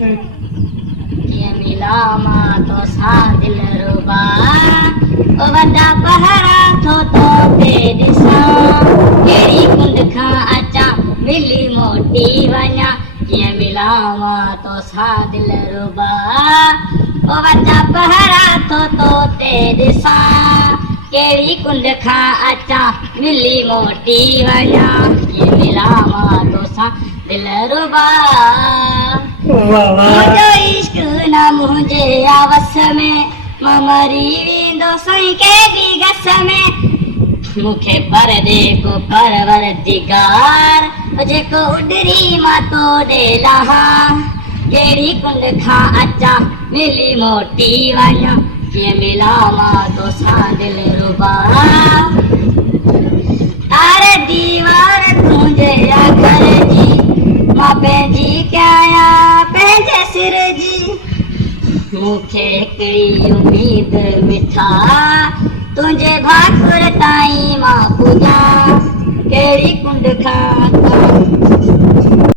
कीअं मिलां मां तोसां दिल रुबा ओ वॾा पहरा थो तोखे ॾिसां कहिड़ी कुंड खां अचां मिली मोटी वञा कीअं मिलां मां तोसां दिल रुबा ओ वॾा पहरा थो तोते ॾिसां कहिड़ी कुंड खां अचां मिली मोटी वञा कीअं मिलां मां तोसां दिल रुबा मुंहिंजो इश्क न मुंहिंजे आवस में मां मरी वेंदो साईं केॾी घस में मूंखे परदे को परवरदिगार जेको उॾरी मां तोॾे लहां कहिड़ी कुंड खां अचां मिली मोटी वञा कीअं मिलां मां तोसां दिल रुबा अरे दीवार तुंहिंजे घर जी मां पंहिंजी कयां पंहिंजे सिर जी मूंखे हिकिड़ी उमेद मिठा तुंहिंजे भाकुर ताईं मां पुॼां कहिड़ी कुंड खां